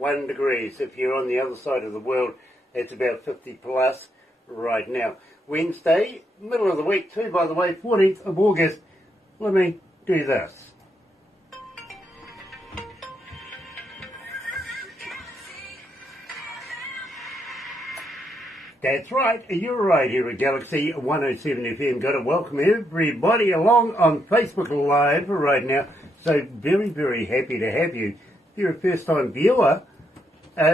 1 degrees. If you're on the other side of the world, it's about 50 plus right now. Wednesday, middle of the week too, by the way, 14th of August. Let me do this. That's right, you're right here at Galaxy 107 FM. Got to welcome everybody along on Facebook Live right now. So very, very happy to have you. If you're a first-time viewer,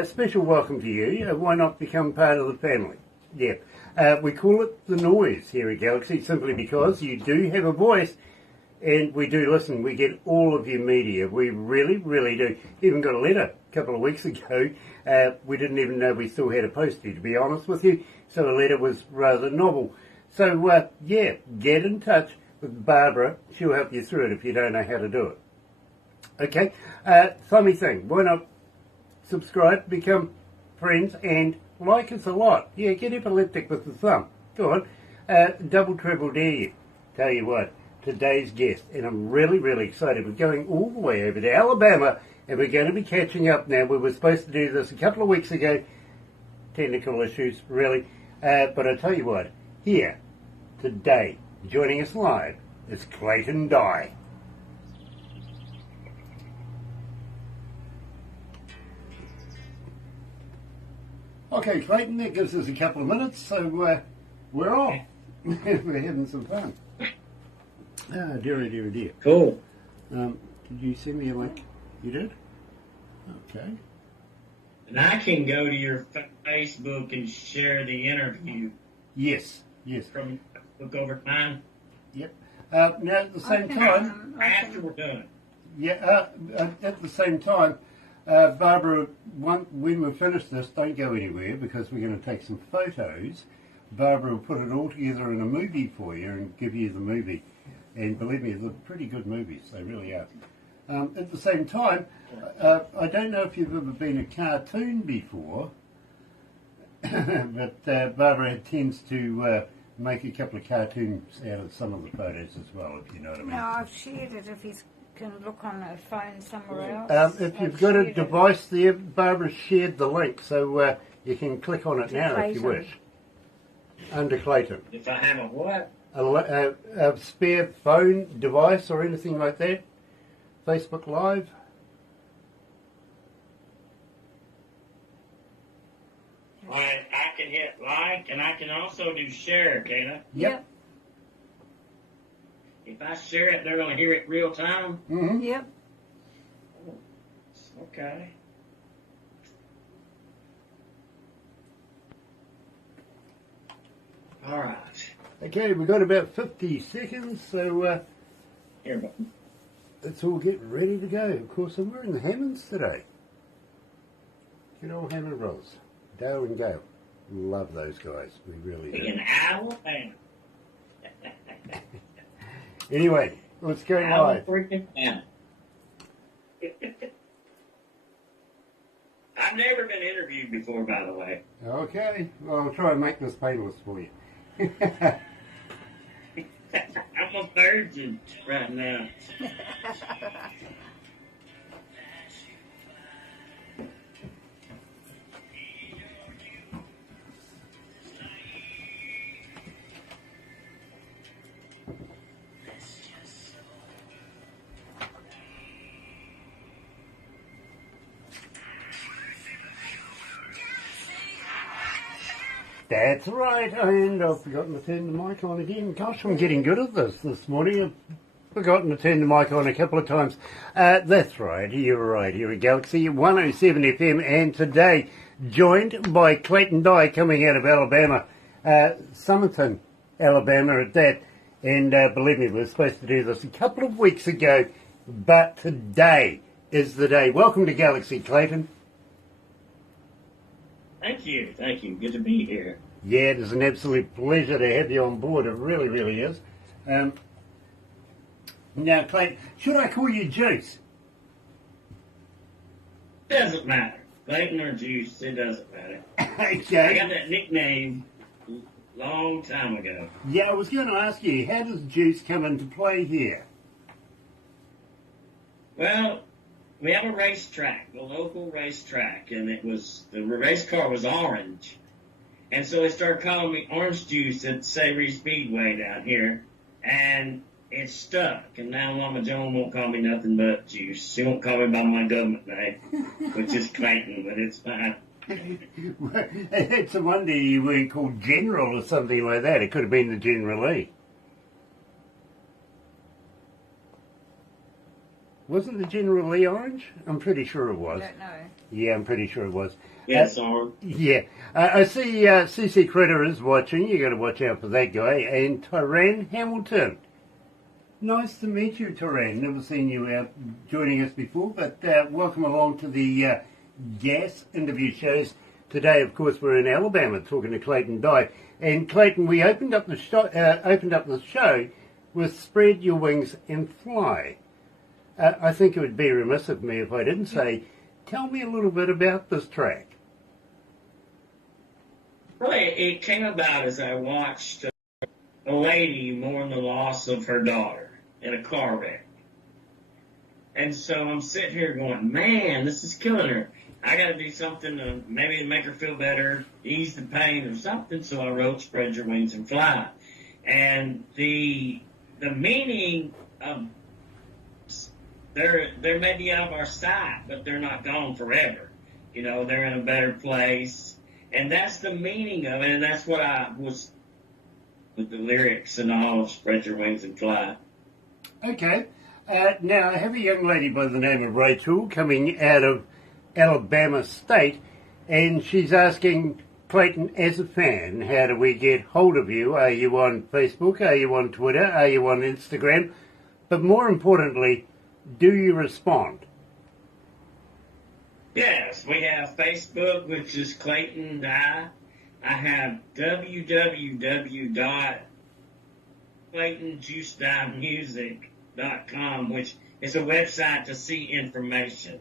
special welcome to you. Why not become part of the family? Yeah. We call it the noise here at Galaxy simply because you do have a voice and we do listen. We get all of your media. We really, really do. Even got a letter a couple of weeks ago. We didn't even know we still had a postie, to be honest with you. So the letter was rather novel. So, yeah, get in touch with Barbara. She'll help you through it if you don't know how to do it. Okay? Funny thing. Why not subscribe, become friends, and like us a lot. Yeah, get epileptic with the thumb. Go on. Double, triple dare you. Tell you what, today's guest, and I'm really, really excited. We're going all the way over to Alabama, and we're going to be catching up now. We were supposed to do this a couple of weeks ago. Technical issues, really. But I tell you what, here, today, joining us live, is Clayton Dye. Okay, Clayton, that gives us a couple of minutes, so we're off. We're having some fun. Ah, dear. Cool. Did you send me a link? You did? Okay. And I can go to your Facebook and share the interview. Yes. From look over time. Yep. Now, at the same time... After we're done. Yeah, at the same time, Barbara, when we finish this, don't go anywhere because we're going to take some photos. Barbara will put it all together in a movie for you and give you the movie. And believe me, they're pretty good movies. They really are. At the same time, I don't know if you've ever been a cartoon before, but Barbara tends to make a couple of cartoons out of some of the photos as well, if you know what I mean. No, I've shared it if you can look on a phone somewhere else. If you've got a device there, Barbara shared the link, so you can click on it now if you wish. Under Clayton. If I have a what? A spare phone device or anything like that. Facebook Live. I can hit like and I can also do share, can I? Yep. If I share it, they're going to hear it real time? Mm-hmm. Yep. Okay. All right. Okay, we've got about 50 seconds, so Here, let's all get ready to go. Of course, I'm wearing the Hammonds today. Good old Hammond Brothers. Dale and Gale. Love those guys. We really do. in Alabama. Anyway, let's go live. Freaking I've never been interviewed before, by the way. Okay, well, I'll try and make this painless for you. I'm a virgin right now. That's right, and I've forgotten to turn the mic on again. Gosh, I'm getting good at this morning. I've forgotten to turn the mic on a couple of times. That's right, you're right, here at Galaxy 107 FM, and today joined by Clayton Dye coming out of Alabama, Summerton, Alabama at that. And believe me, we were supposed to do this a couple of weeks ago, but today is the day. Welcome to Galaxy, Clayton. Thank you. Good to be here. Yeah, it is an absolute pleasure to have you on board. It really, really is. Now, Clayton, should I call you Juice? Doesn't matter. Clayton or Juice, it doesn't matter. Okay. I got that nickname long time ago. Yeah, I was going to ask you, how does Juice come into play here? Well, we have a racetrack, the local racetrack, and the race car was orange. And so they started calling me orange juice at Savory Speedway down here, and it stuck. And now Mama Joan won't call me nothing but juice. She won't call me by my government name, which is Clayton, but it's fine. It's a wonder you weren't called General or something like that. It could have been the General Lee. Wasn't the General Lee orange? I'm pretty sure it was. I don't know. Yeah, I'm pretty sure it was. Yes, orange. Yeah. I see CC Critter is watching. You got to watch out for that guy. And Tyran Hamilton. Nice to meet you, Tyran. Never seen you out joining us before, but welcome along to the Gas interview shows. Today, of course, we're in Alabama talking to Clayton Dye. And Clayton, we opened up the show with Spread Your Wings and Fly. I think it would be remiss of me if I didn't say, tell me a little bit about this track. Well, it came about as I watched a lady mourn the loss of her daughter in a car wreck. And so I'm sitting here going, man, this is killing her. I got to do something to maybe make her feel better, ease the pain or something. So I wrote Spread Your Wings and Fly. And the meaning of they're maybe out of our sight, but they're not gone forever. You know, they're in a better place. And that's the meaning of it, and that's what I was with the lyrics and all of Spread Your Wings and Fly. Okay. Now, I have a young lady by the name of Rachel coming out of Alabama State, and she's asking Clayton, as a fan, how do we get hold of you? Are you on Facebook? Are you on Twitter? Are you on Instagram? But more importantly, do you respond? Yes, we have Facebook, which is Clayton Dye. I have www.claytonjuicedyemusic.com, which is a website to see information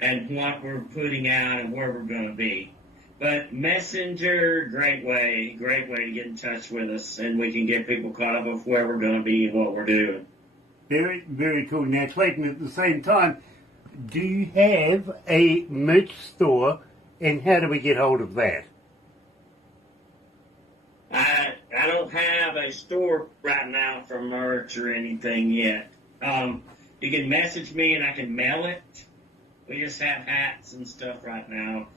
and what we're putting out and where we're going to be. But Messenger, great way to get in touch with us, and we can get people caught up with where we're going to be and what we're doing. Very, very cool. Now, Clayton, at the same time, do you have a merch store, and how do we get hold of that? I don't have a store right now for merch or anything yet. You can message me and I can mail it. We just have hats and stuff right now.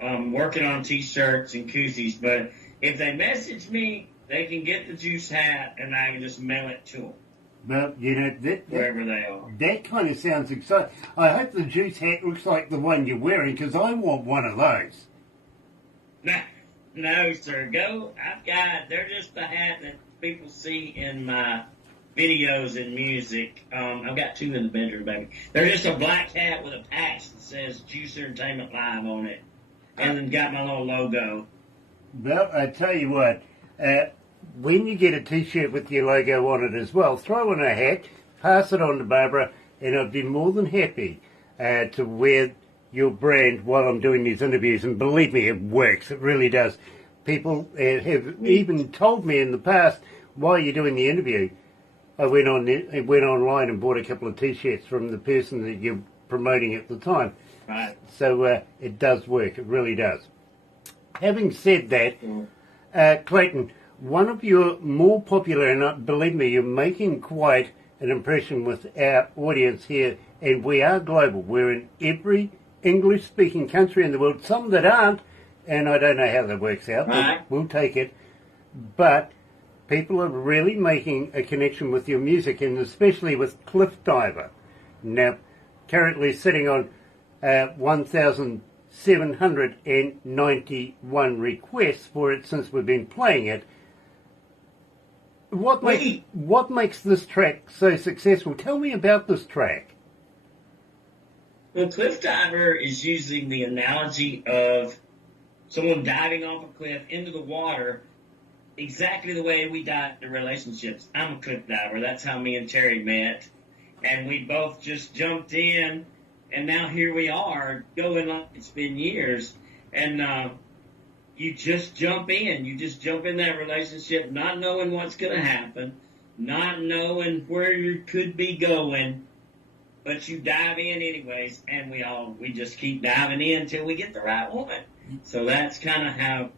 I'm working on T-shirts and koozies, but if they message me, they can get the juice hat and I can just mail it to them. Well, you know, wherever they are. That kind of sounds exciting. I hope the juice hat looks like the one you're wearing, because I want one of those. No, sir. They're just the hat that people see in my videos and music. I've got two in the bedroom, baby. They're just a black hat with a patch that says Juice Entertainment Live on it. And then got my little logo. Well, I tell you what, when you get a T-shirt with your logo on it as well, throw in a hat, pass it on to Barbara, and I'd be more than happy to wear your brand while I'm doing these interviews. And believe me, it works. It really does. People have even told me in the past, while you're doing the interview, I went online and bought a couple of T-shirts from the person that you're promoting at the time. Right. So it does work. It really does. Having said that, Clayton, one of your more popular, and believe me, you're making quite an impression with our audience here, and we are global. We're in every English-speaking country in the world, some that aren't, and I don't know how that works out, but we'll take it. But people are really making a connection with your music, and especially with Cliff Diver. Now, currently sitting on 1,791 requests for it since we've been playing it. What makes this track so successful? Tell me about this track. Well, Cliff Diver is using the analogy of someone diving off a cliff into the water exactly the way we dive in relationships. I'm a cliff diver. That's how me and Terry met. And we both just jumped in, and now here we are, going like it's been years. And you just jump in. You just jump in that relationship, not knowing what's going to happen, not knowing where you could be going. but you dive in anyways, and we just keep diving in until we get the right woman. So that's kind of how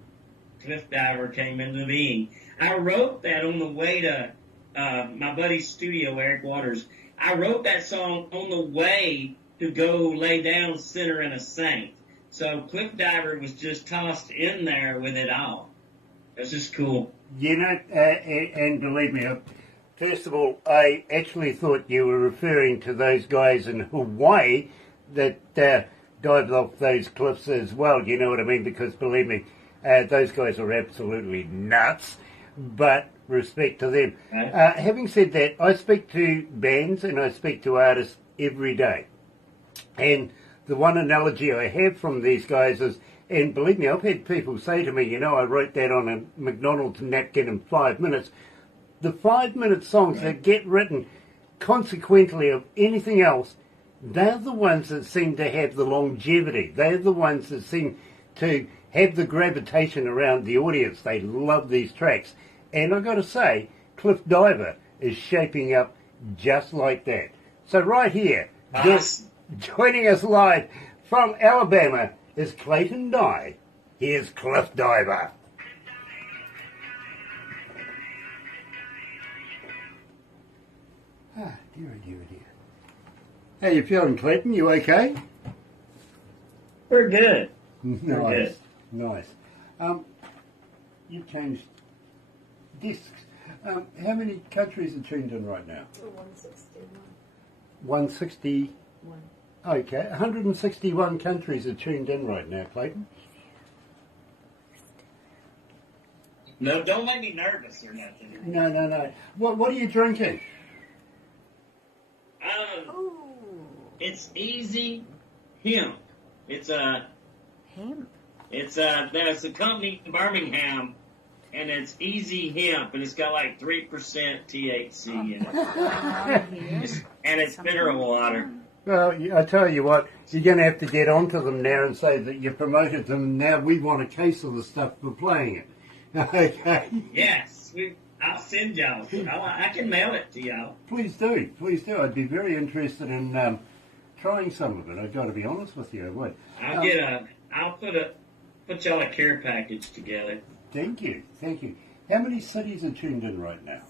Cliff Diver came into being. I wrote that on the way to my buddy's studio, Eric Waters. I wrote that song on the way to go lay down, sinner, and a saint. So Cliff Diver was just tossed in there with it all. It's just cool. You know, and believe me, first of all, I actually thought you were referring to those guys in Hawaii that dived off those cliffs as well. You know what I mean? Because believe me, those guys are absolutely nuts. But respect to them. Right. Having said that, I speak to bands and I speak to artists every day. And the one analogy I have from these guys is, and believe me, I've had people say to me, you know, I wrote that on a McDonald's napkin in 5 minutes. The 5-minute songs that get written consequently of anything else, they're the ones that seem to have the longevity. They're the ones that seem to have the gravitation around the audience. They love these tracks. And I've got to say, Cliff Diver is shaping up just like that. So right here, joining us live from Alabama is Clayton Dye. Here's Cliff Diver. Ah, dear. How you feeling, Clayton? You okay? We're good. Nice. You've changed discs. How many countries are tuned in right now? 161. 161. Okay, 161 countries are tuned in right now, Clayton. No, don't make me nervous or nothing. No. What are you drinking? It's Easy Hemp. It's a Hemp? there's a company in Birmingham, and it's Easy Hemp, and it's got like 3% THC in it. And it's mineral water. Well, I tell you what, you're going to have to get onto them now and say that you promoted them, and now we want a case of the stuff for playing it. Okay? Yes, I'll send y'all. I can mail it to y'all. Please do. I'd be very interested in trying some of it. I've got to be honest with you, I would. I'll put y'all a care package together. Thank you. How many cities are tuned in right now?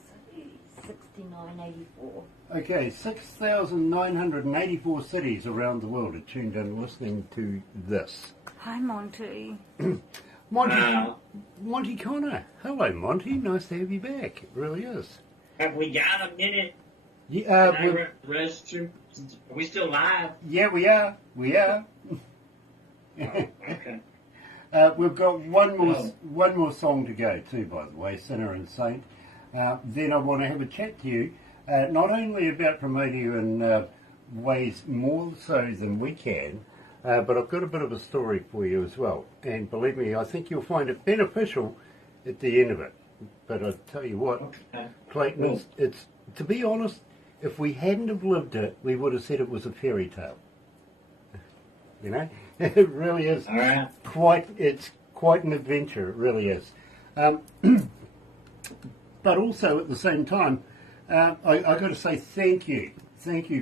6984. Okay, 6,984 cities around the world are tuned in listening to this. Hi, Monty. Monty Connor. Hello, Monty. Nice to have you back. It really is. Have we got a minute? Yeah, Restroom? Are we still live? yeah, we are. Okay. We've got one more song to go too, by the way, Sinner and Saint. Then I want to have a chat to you, not only about promoting you in ways more so than we can, but I've got a bit of a story for you as well. And believe me, I think you'll find it beneficial at the end of it. But I'll tell you what, Clayton, it's to be honest, if we hadn't have lived it, we would have said it was a fairy tale. You know, it really is it's quite an adventure. It really is. But also at the same time, I got to say thank you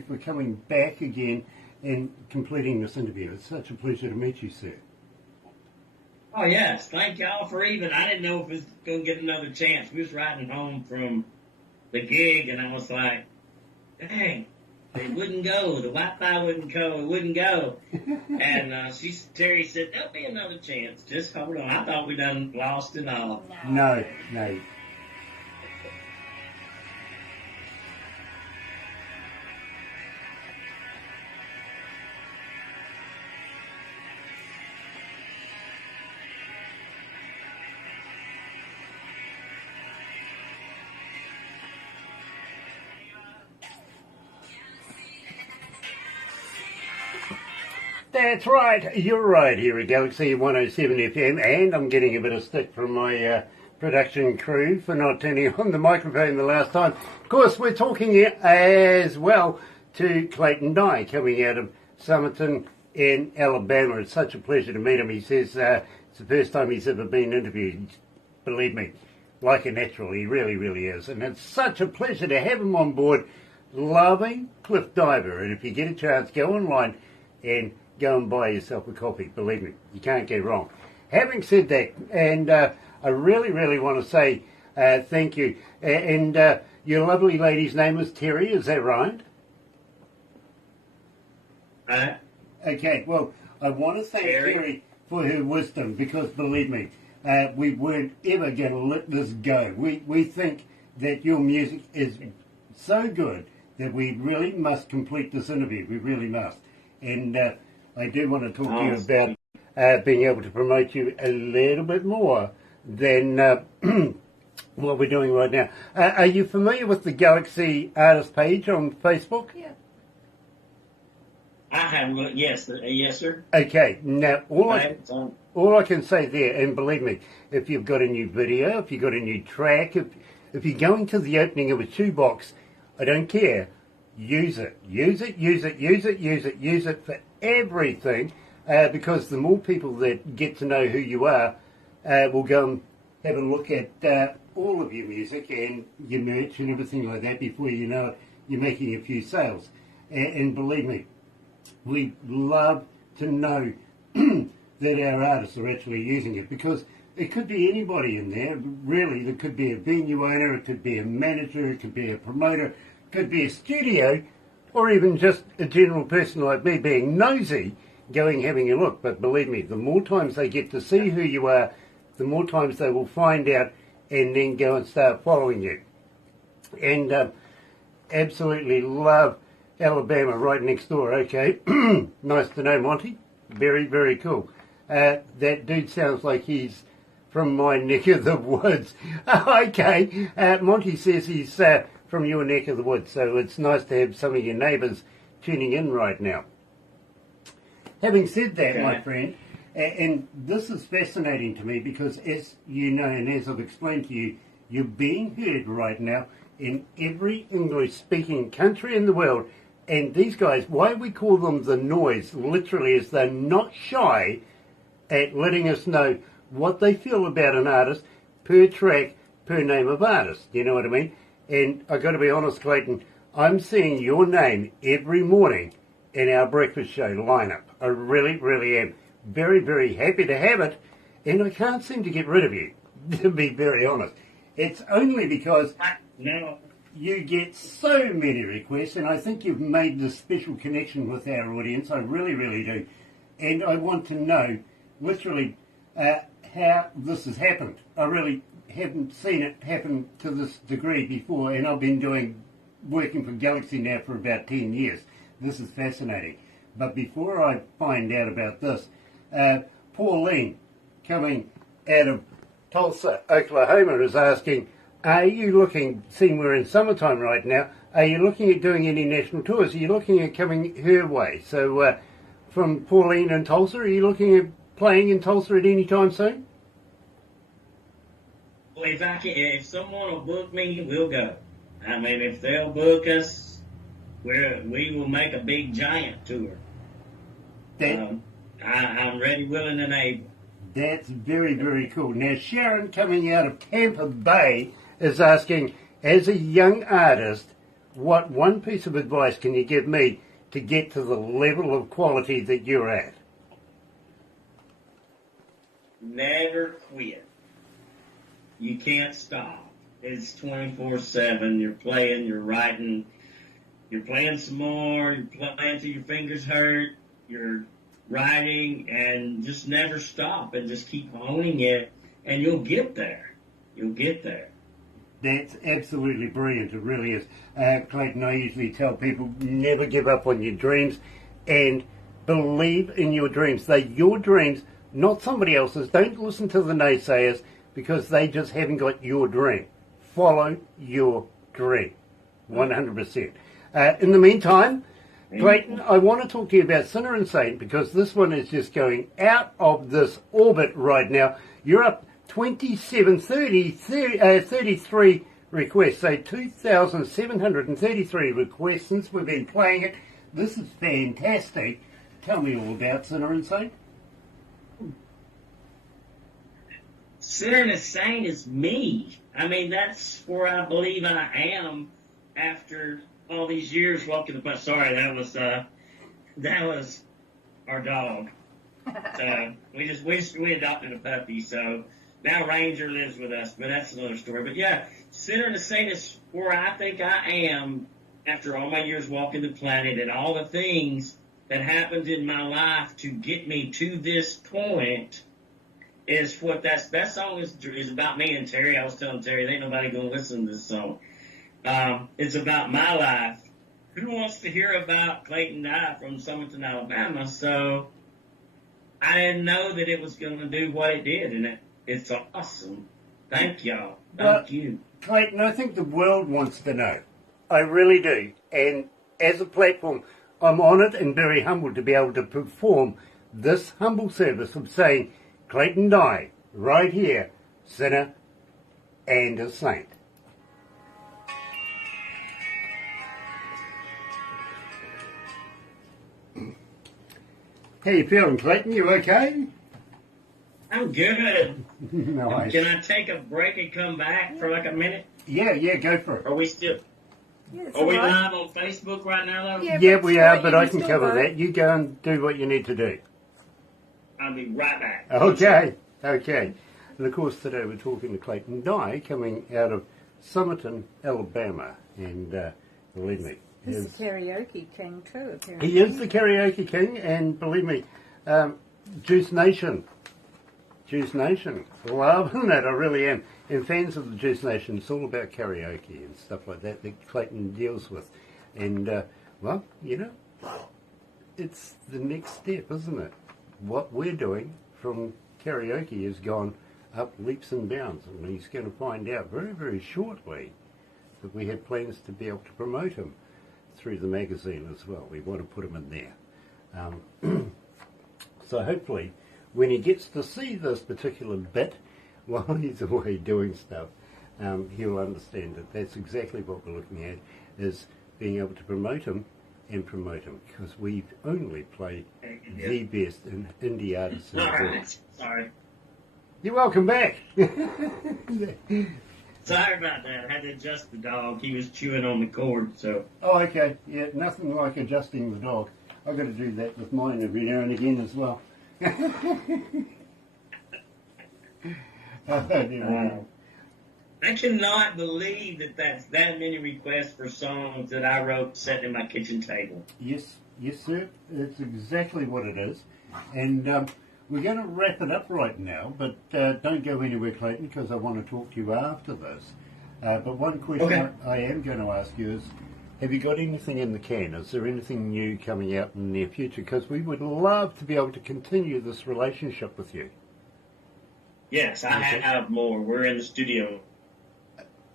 for coming back again and completing this interview. It's such a pleasure to meet you, sir. Oh yes, thank y'all for even. I didn't know if it was going to get another chance. We was riding home from the gig, and I was like, dang. It wouldn't go. The Wi-Fi wouldn't go. It wouldn't go. And Terry said, there'll be another chance. Just hold on. I thought we done lost it all. No. That's right, you're right here at Galaxy 107 FM, and I'm getting a bit of stick from my production crew for not turning on the microphone the last time. Of course, we're talking here as well to Clayton Dye, coming out of Summerton in Alabama. It's such a pleasure to meet him. He says it's the first time he's ever been interviewed. Believe me, like a natural, he really, really is. And it's such a pleasure to have him on board loving Cliff Diver. And if you get a chance, go online and go and buy yourself a copy. Believe me, you can't get wrong. Having said that, and I really, really want to say thank you. And your lovely lady's name was Terry, is that right? Okay, well, I want to thank Terry for her wisdom, because believe me, we weren't ever going to let this go. We think that your music is so good that we really must complete this interview. We really must. And I do want to talk to you about being able to promote you a little bit more than what we're doing right now. Are you familiar with the Galaxy artist page on Facebook? Yeah. I have, yes, yes, sir. Okay, now all I can say there, and believe me, if you've got a new video, if you've got a new track, if you're going to the opening of a shoebox, I don't care. Use it. Use it, use it, use it, use it, use it for everything, because the more people that get to know who you are will go and have a look at all of your music and your merch and everything like that. Before you know it, you're making a few sales. And believe me, we love to know that our artists are actually using it, because it could be anybody in there, really. There could be a venue owner, it could be a manager, it could be a promoter, it could be a studio, or even just a general person like me being nosy, going having a look. But believe me, the more times they get to see who you are, the more times they will find out and then go and start following you. And absolutely love Alabama right next door. Okay, nice to know, Monty. Very, very cool. That dude sounds like he's from my neck of the woods. Okay, Monty says he's from your neck of the woods, so it's nice to have some of your neighbours tuning in right now. Having said that, my friend, and this is fascinating to me, because as you know, and as I've explained to you, you're being heard right now in every English-speaking country in the world. And these guys, why we call them the noise, literally, is they're not shy at letting us know what they feel about an artist per track, per name of artist. You know what I mean? And I've got to be honest, Clayton, I'm seeing your name every morning in our breakfast show lineup. I really, really am. Very, very happy to have it, and I can't seem to get rid of you, to be very honest. It's only because you get so many requests, and I think you've made this special connection with our audience. I really, really do. And I want to know, literally, how this has happened. I really haven't seen it happen to this degree before, and I've been working for Galaxy now for about 10 years. This is fascinating. But before I find out about this, Pauline, coming out of Tulsa, Oklahoma, is asking, are you looking, seeing we're in summertime right now, are you looking at doing any national tours? Are you looking at coming her way? So from Pauline in Tulsa, are you looking at playing in Tulsa at any time soon? Well, if someone will book me, we'll go. I mean, if they'll book us, we will make a big giant tour. I'm ready, willing, and able. That's very, very cool. Now, Sharon, coming out of Tampa Bay, is asking, as a young artist, what one piece of advice can you give me to get to the level of quality that you're at? Never quit. You can't stop. It's 24/7. You're playing, you're writing, you're playing some more, you're playing till your fingers hurt, you're writing, and just never stop, and just keep honing it, and you'll get there. You'll get there. That's absolutely brilliant. It really is. Clayton, I usually tell people, never give up on your dreams, and believe in your dreams. They're your dreams, not somebody else's. Don't listen to the naysayers, because they just haven't got your dream. Follow your dream, 100%. In the meantime, Clayton, I want to talk to you about Sinner and Saint, because this one is just going out of this orbit right now. You're up 33 requests, so 2,733 requests since we've been playing it. This is fantastic. Tell me all about Sinner and Saint. Sinner and Saint is me. I mean, that's where I believe I am after all these years walking the bus. Sorry, that was our dog. So we adopted a puppy. So now Ranger lives with us, but that's another story. But yeah, center to Saint is where I think I am after all my years walking the planet and all the things that happened in my life to get me to this point. Is what that song is about me and Terry. I was telling Terry, there ain't nobody gonna listen to this song. It's about my life. Who wants to hear about Clayton Dye from Summerton, Alabama? So I didn't know that it was going to do what it did, and it's awesome. Thank y'all. Thank you. Clayton, I think the world wants to know. I really do. And as a platform, I'm honoured and very humbled to be able to perform this humble service of saying, Clayton Dye, right here, sinner and a saint. How you feeling, Clayton? You okay? I'm good. Nice. Can I take a break and come back for like a minute? Yeah, go for it. Are we still? Yeah, Are we live on Facebook right now, though? Yeah, Yeah, but we it's are, fine, but you I can can still cover go. that. You go and do what you need to do. I'll be right back. Okay. And of course, today we're talking to Clayton Dye, coming out of Summerton, Alabama. And believe me, He's the karaoke king too, apparently. he is the karaoke king, and believe me, Juice Nation, loving it, I really am. And fans of the Juice Nation, it's all about karaoke and stuff like that Clayton deals with. And, well, you know, it's the next step, isn't it? What we're doing from karaoke has gone up leaps and bounds, and he's going to find out very, very shortly that we have plans to be able to promote him through the magazine as well. We want to put him in there. So hopefully, when he gets to see this particular bit while he's away doing stuff, he'll understand that that's exactly what we're looking at, is being able to promote him, because we've only played the best in indie artists in the All world. right. Sorry. You're welcome back. Sorry about that. I had to adjust the dog. He was chewing on the cord, so. Oh, okay. Yeah, nothing like adjusting the dog. I've got to do that with mine every now and again as well. I cannot believe that that's that many requests for songs that I wrote sitting at my kitchen table. Yes, sir. It's exactly what it is. And we're going to wrap it up right now, but don't go anywhere, Clayton, because I want to talk to you after this. But one question I am going to ask you is, have you got anything in the can? Is there anything new coming out in the near future? Because we would love to be able to continue this relationship with you. Yes, I have more. We're in the studio.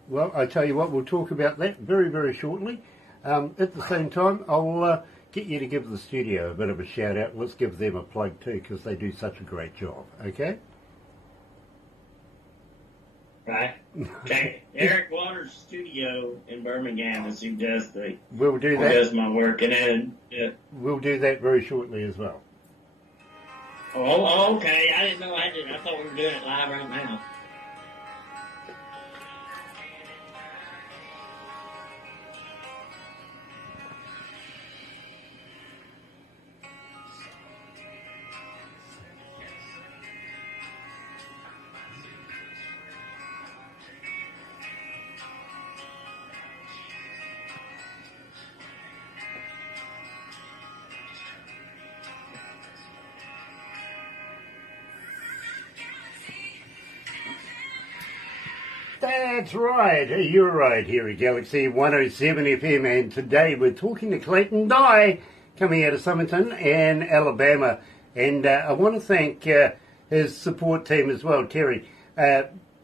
Well, I tell you what, we'll talk about that very, very shortly. At the same time, I'll get you to give the studio a bit of a shout out. Let's give them a plug too, because they do such a great job. Okay? Right. Okay. Eric Waters' studio in Birmingham is who does We'll do who that. does my work, and then We'll do that very shortly as well. Oh, okay. I didn't know I did. I thought we were doing it live right now. That's right. You're right here at Galaxy 107 FM, and today we're talking to Clayton Dye, coming out of Summerton in Alabama. And I want to thank his support team as well, Terry.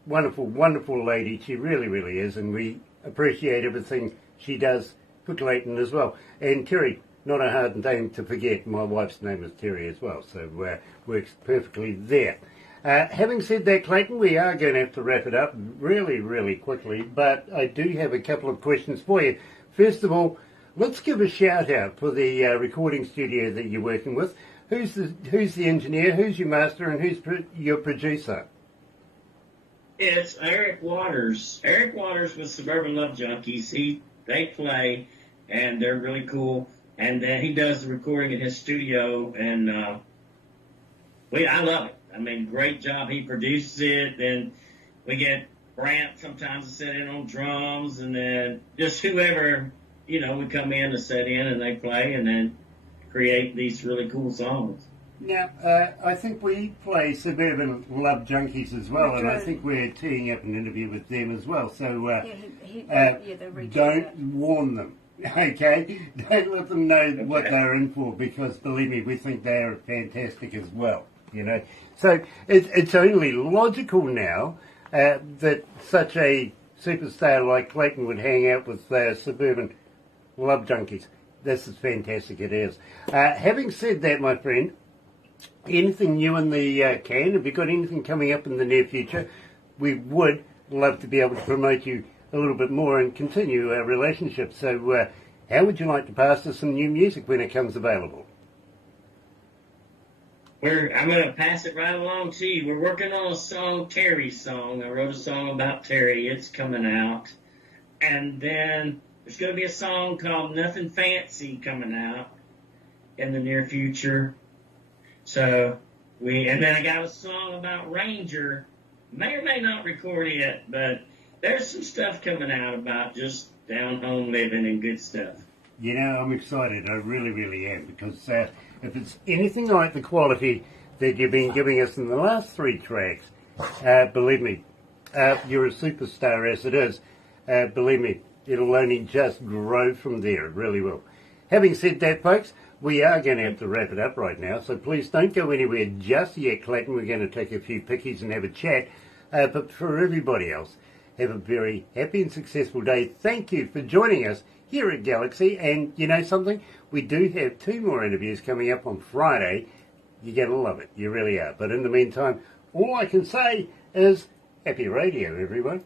Wonderful, wonderful lady. She really, really is, and we appreciate everything she does for Clayton as well. And Terry, not a hard name to forget. My wife's name is Terry as well, so works perfectly there. Having said that, Clayton, we are going to have to wrap it up really, really quickly, but I do have a couple of questions for you. First of all, let's give a shout out for the recording studio that you're working with. Who's the engineer, who's your master, and who's your producer? It's Eric Waters. Eric Waters with Suburban Love Junkies. They play and they're really cool. And then he does the recording in his studio, and I love it. I mean, great job. He produces it, and we get Brant sometimes to sit in on drums, and then just whoever, we come in to sit in and they play, and then create these really cool songs. Now, I think we play Suburban Love Junkies as well, and I think we're teeing up an interview with them as well. So don't warn them, okay? Don't let them know what they're in for, because believe me, we think they are fantastic as well. So it's only logical now that such a superstar like Clayton would hang out with Suburban Love Junkies. This is fantastic, it is. Having said that, my friend, anything new in the can? Have you got anything coming up in the near future? We would love to be able to promote you a little bit more and continue our relationship. So how would you like to pass us some new music when it comes available? I'm going to pass it right along to you. We're working on a song, Terry's song. I wrote a song about Terry. It's coming out. And then there's going to be a song called Nothing Fancy coming out in the near future. So, and then I got a song about Ranger. May or may not record it, but there's some stuff coming out about just down home living and good stuff. I'm excited. I really, really am, because if it's anything like the quality that you've been giving us in the last 3 tracks, believe me, you're a superstar as it is. Believe me, it'll only just grow from there. It really will. Having said that, folks, we are going to have to wrap it up right now, so please don't go anywhere just yet, Clayton. We're going to take a few pickies and have a chat. But for everybody else, have a very happy and successful day. Thank you for joining us here at Galaxy. And you know something? We do have 2 more interviews coming up on Friday. You're going to love it. You really are. But in the meantime, all I can say is happy radio, everyone.